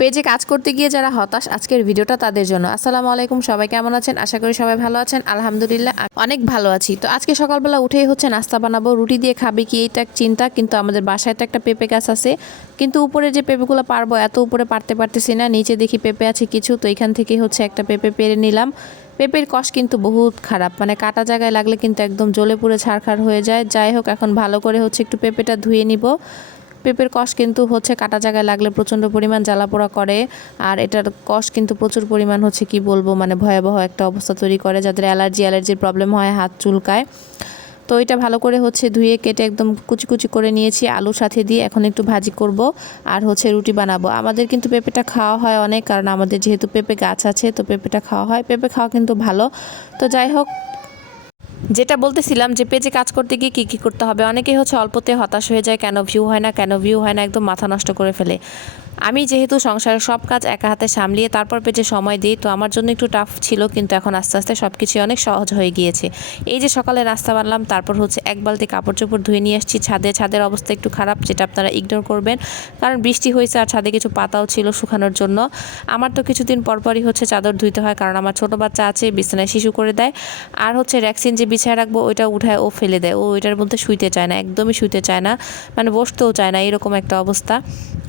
পেজে কাজ করতে গিয়ে যারা হতাশ, আজকের ভিডিওটা তাদের জন্য। আসসালামু আলাইকুম, সবাই কেমন আছেন? আশা করি সবাই ভালো আছেন। আলহামদুলিল্লাহ অনেক ভালো আছি। তো আজকে সকালবেলা উঠেই হচ্ছে নাস্তা বানাবো। রুটি দিয়ে খাবে কি এইটা চিন্তা, কিন্তু আমাদের বাসায় তো একটা পেঁপে গাছ আছে। কিন্তু উপরে যে পেঁপেগুলো পারব, এত উপরে পারতে পারতেছি না। নিচে দেখি পেঁপে আছে কিছু, তো এখান থেকে হচ্ছে একটা পেঁপে পেরে নিলাম। পেঁপের কষ কিন্তু বহুত খারাপ মানে কাটা জায়গায় লাগলে কিন্তু একদম জ্বলে পুড়ে ছাড়খাড় হয়ে যায়। যাই হোক, এখন ভালো করে হচ্ছে একটু পেঁপেটা ধুয়ে নিব। পেঁপের কষ কিন্তু হচ্ছে কাটা জায়গায় লাগলে প্রচণ্ড পরিমাণ জ্বালা পোড়া করে। আর এটার কষ কিন্তু প্রচুর পরিমাণ হচ্ছে কি বলব মানে ভয়াবহ একটা অবস্থা তৈরি করে, যাদের অ্যালার্জি অ্যালার্জির প্রবলেম হয়, হাত চুলকায়। তো এটা ভালো করে হচ্ছে ধুয়ে কেটে একদম কুচি কুচি করে নিয়েছি, আলুর সাথে দিয়ে এখন একটু ভাজি করব আর হচ্ছে রুটি বানাবো। আমাদের কিন্তু পেঁপেটা খাওয়া হয় অনেক, কারণ আমাদের যেহেতু পেঁপে গাছ আছে, তো পেঁপেটা খাওয়া হয়। পেঁপে খাওয়া কিন্তু ভালো। তো যাই হোক যেটা বলতেছিলাম যে পেজে কাজ করতে গিয়ে কী কী করতে হবে? অনেকেই হচ্ছে অল্পতে হতাশ হয়ে যায়, কেন ভিউ হয় না, কেন ভিউ হয় না, একদম মাথা নষ্ট করে ফেলে। আমি যেহেতু সংসারের সব কাজ একা হাতে সামলিয়ে তারপর পেজে সময় দিই, তো আমার জন্য একটু টাফ ছিল, কিন্তু এখন আস্তে আস্তে সব কিছুই অনেক সহজ হয়ে গিয়েছে। এই যে সকালে নাস্তা বানলাম, তারপর হচ্ছে এক বালতি কাপড় চোপড় ধুয়ে নিয়ে আসছি। ছাদে, ছাদের অবস্থা একটু খারাপ, যেটা আপনারা ইগনোর করবেন। কারণ বৃষ্টি হয়েছে আর ছাদে কিছু পাতাও ছিল শুকানোর জন্য। আমার তো কিছুদিন পরপরই হচ্ছে চাদর ধুইতে হয়, কারণ আমার ছোটো বাচ্চা আছে, বিছানায় শিশু করে দেয়। আর হচ্ছে র্যাক্সিন যে বিছায় রাখব, ওইটা উঠায় ও ফেলে দেয়। ও ওইটার মধ্যে শুইতে চায় না, একদমই শুইতে চায় না। মানে বসতেও চায় না, এরকম একটা অবস্থা।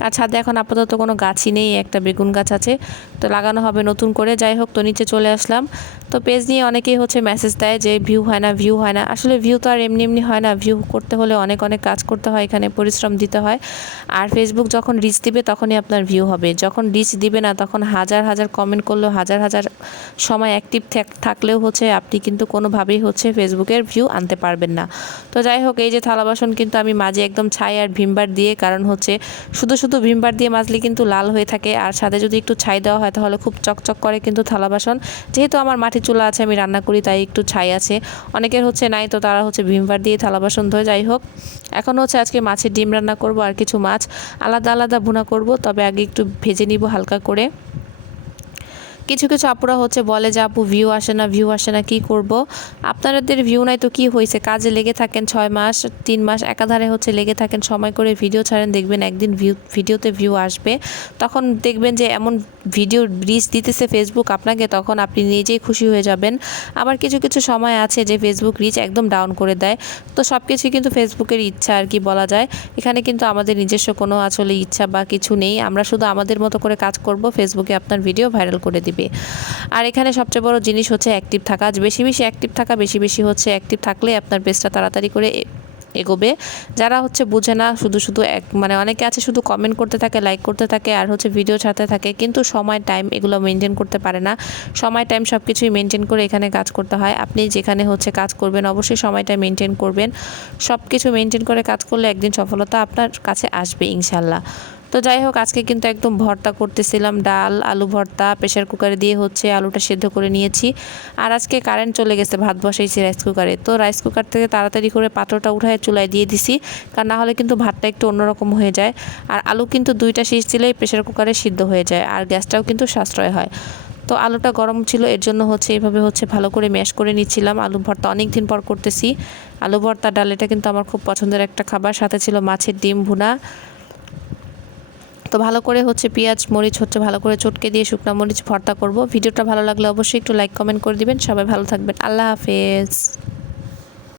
আর ছাদে এখন আপাতত কোনো গাছই নেই, একটা বেগুন গাছ আছে। তো লাগানো হবে নতুন করে, যাই হোক, তো নিচে চলে আসলাম। তো পেজ নিয়ে অনেকেই হচ্ছে মেসেজ দেয় যে ভিউ হয় না ভিউ হয় না। আসলে ভিউ তো আর এমনি এমনি হয় না। ভিউ করতে হলে অনেক অনেক কাজ করতে হয়, এখানে পরিশ্রম দিতে হয়। আর ফেসবুক যখন রিচ দিবে, তখনই আপনার ভিউ হবে। যখন রিচ দিবে না, তখন হাজার হাজার কমেন্ট করলেও হাজার হাজার সময় অ্যাক্টিভ থাকলেও হচ্ছে আপনি কিন্তু কোনোভাবেই হচ্ছে ফেসবুকের ভিউ আনতে পারবেন না। তো যাই হোক, এই যে থালা বাসন কিন্তু আমি মাঝে একদম ছাই আর ভিমবার দিয়ে, কারণ হচ্ছে শুধু শুধু ভিমবার দিয়ে মাজলে কিন্তু লাল হয়ে থাকে। আর সাথে যদি একটু ছাই দেওয়া হয় তাহলে খুব চকচক করে কিন্তু থালা বাসন। যেহেতু আমার মাটির চুলা আছে, আমি রান্না করি, তাই একটু ছাই আছে। অনেকের হচ্ছে নাই তো তারা হচ্ছে ভিমবার দিয়ে থালা বাসন ধোয়, যাই হোক। এখন হচ্ছে আজকে মাছের ডিম রান্না করব আর কিছু মাছ। আলাদা আলাদা ভুনা করব, তবে আগে একটু ভেজে নিব হালকা করে। কিছু কিছু আপুরা হচ্ছে বলে যে, আপু ভিউ আসে না ভিউ আসে না, কী করব? আপনাদের ভিউ নাই তো কি হয়েছে কাজে লেগে থাকেন ছয় মাস, তিন মাস, একাধারে হচ্ছে লেগে থাকেন, সময় করে ভিডিও ছাড়েন, দেখবেন একদিন ভিউ ভিডিওতে ভিউ আসবে। তখন দেখবেন যে, এমন ভিডিও রিচ দিতেছে ফেসবুক আপনাকে, তখন আপনি নিজেই খুশি হয়ে যাবেন। আবার কিছু কিছু সময় আছে যে ফেসবুক রিচ একদম ডাউন করে দেয়। তো সব কিছুই কিন্তু ফেসবুকের ইচ্ছা আর কি বলা যায়। এখানে কিন্তু আমাদের নিজস্ব কোনো আসলে ইচ্ছা বা কিছু নেই। আমরা শুধু আমাদের মতো করে কাজ করব ফেসবুকে আপনার ভিডিও ভাইরাল করে দিবে। আর এখানে সবচেয়ে বড় জিনিস হচ্ছে অ্যাক্টিভ থাকা। বেশি বেশি অ্যাক্টিভ থাকা, বেশি বেশি হচ্ছে অ্যাক্টিভ থাকলে আপনার পেজটা তাড়াতাড়ি করে এগোবে। যারা হচ্ছে বুঝে না, শুধু শুধু এক মানে অনেকে আছে শুধু কমেন্ট করতে থাকে লাইক করতে থাকে, আর হচ্ছে ভিডিও ছাড়তে থাকে, কিন্তু সময় টাইম এগুলো মেনটেন করতে পারে না। সময় টাইম সব কিছুই মেনটেন করে এখানে কাজ করতে হয়। আপনি যেখানে হচ্ছে কাজ করবেন, অবশ্যই সময়টা মেনটেন করবেন। সব কিছু মেনটেন করে কাজ করলে একদিন সফলতা আপনার কাছে আসবে ইনশাল্লাহ। তো যাই হোক, আজকে কিন্তু একদম ভর্তা করতেছিলাম, ডাল, আলু ভর্তা প্রেশার কুকারে দিয়ে হচ্ছে আলুটা সেদ্ধ করে নিয়েছি। আর আজকে কারেন্ট চলে গেছে, ভাত বসাইছি রাইস কুকারে তো রাইস কুকার থেকে তাড়াতাড়ি করে পাত্রটা উঠায় চুলায় দিয়ে দিছি, কারণ না হলে কিন্তু ভাতটা একটু অন্যরকম হয়ে যায়। আর আলু কিন্তু দুইটা শীষ দিলেই প্রেশার কুকারে সিদ্ধ হয়ে যায়, আর গ্যাসটাও কিন্তু সাশ্রয় হয়। তো আলুটা গরম ছিল, এর জন্য হচ্ছে এইভাবে হচ্ছে ভালো করে ম্যাশ করে নিচ্ছিলাম। আলু ভর্তা অনেক দিন পর করতেছি। আলু ভর্তা, ডাল, এটা কিন্তু আমার খুব পছন্দের একটা খাবার। সাথে ছিল মাছের ডিম ভুনা। তো ভালো করে হচ্ছে পেঁয়াজ, মরিচ হচ্ছে ভালো করে চটকে দিয়ে শুকনো মরিচ ভর্তা করব। ভিডিওটা ভালো লাগলে অবশ্যই একটু লাইক কমেন্ট করে দিবেন। সবাই ভালো থাকবেন। আল্লাহ হাফেজ।